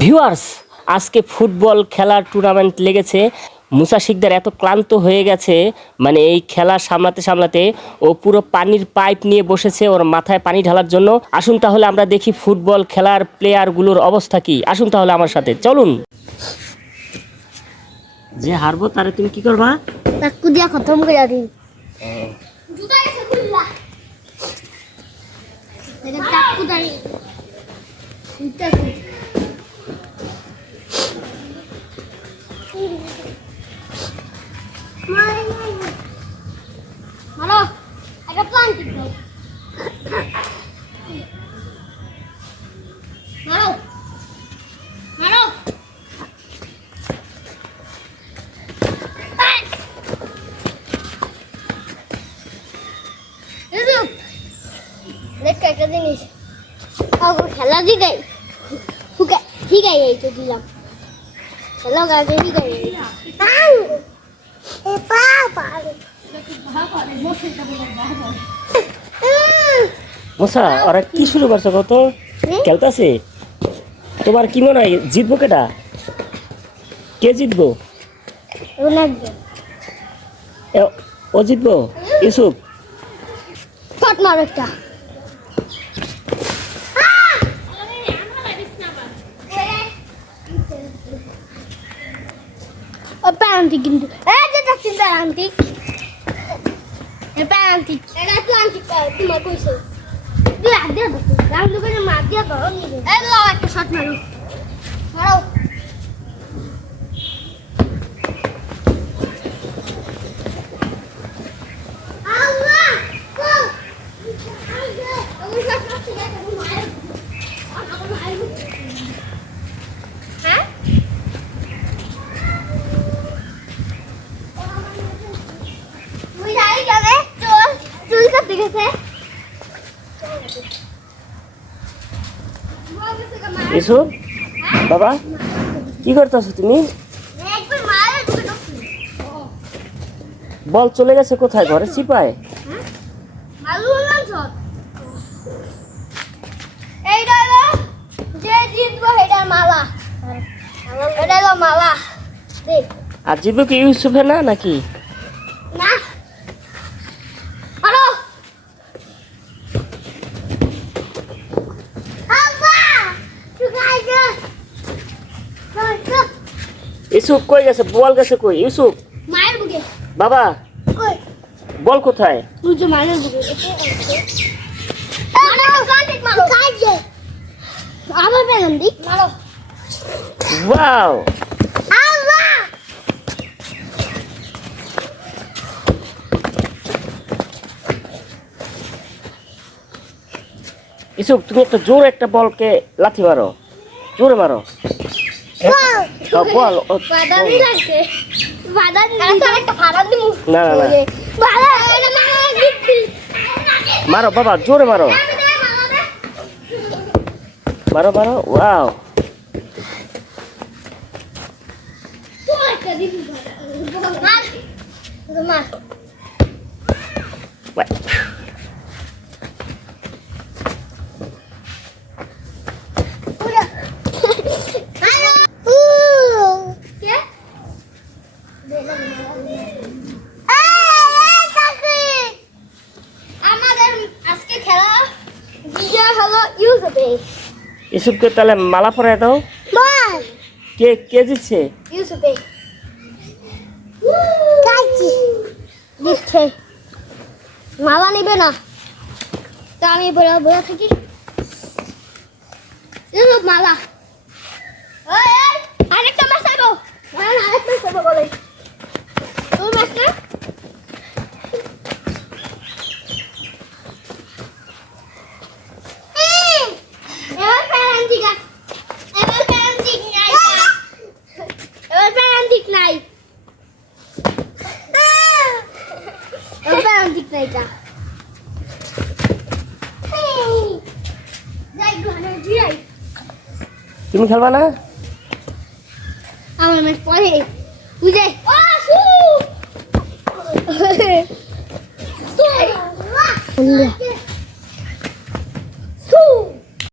Viewers আজকে football খেলার tournament লেগেছে। মুসা শিকদার এত ক্লান্ত হয়ে গেছে মানে এই খেলা সামলাতে সামলাতে ও পুরো পানির পাইপ নিয়ে বসেছে ওর মাথায় পানি ঢালার জন্য। আসুন তাহলে আমরা দেখি ফুটবল খেলার প্লেয়ারগুলোর অবস্থা কি। আসুন তাহলে আমার সাথে চলুন। যে হারবো তারে তুমি কি করবা? চাকু দিয়া খতম করে দিন। চাকু দাঁড়ি একটা প্লান্টিক দাও মারো মারো ইউসুফ দেখ একটা জিনিস ওকে খেলা দিগাই হুকা হিগাই এই তো দিলাম খেলা গাছে হিগাই মুসা ওরা কি শুরু করছে কত খেলতেছে? তোমার কি মনে হয় জিতবো কেটা কে জিতবো? ও জিতবো? ইউসুফ? একটা। ও প্যান্টি কিন্তু। এ প্যান্টি এটা প্যান্টি তোমার কইছে তুই আগে দে রাউন্ড করে মার দিয়া করো নিবে এই লাও একটা শট মারো মারো আল্লাহ গো হ্যাঁ তুই যাই যাবে চল ইউসুফ বাবা কি করতেছো তুমি? বল চলে গেছে কোথায়? ঘরে চিপায় মালু হলাম শট এইটা হলো যে জিতবো এটার মালা। মালা। আর জিতবো কি ইউসুফে না নাকি না হ্যালো আব্বা তুই গাইছে ইউসুফ কই গেছে? বল গেছে কই? ইউসুফ? মায়ের বুকে। বাবা কই? বল কোথায়? তুই যে মায়ের বুকে। মারো কান্টিক মারো কাজে আবার বেগম দি। মারো। ওয়াও। আল্লাহ তুমি একটা জোর একটা বলকে লাথি মারো। জোরে মারো। বল বাদামি লাগছে। বাদামি একটা ফাড়া দিমু। না না না। বাদা এটা মারা বাবা জোরে মারো। মারো মারো ওয়াও। মার মার আমাদের আজকে খেলা বিজয় হলো ইউসুফে ইউসুফকে তাহলে মালা পরায় দাও? কে কে কাজি দিচ্ছে। মালা নেবে না। তা আমি বলে বলে থাকি। ইউসুফ মালা। আরেকটা মাছ আইবো আরেকটা মাছ আইবো বলে। তুমি খেলবা না? আমার ম্যাচ পরে। বুঝে ও সু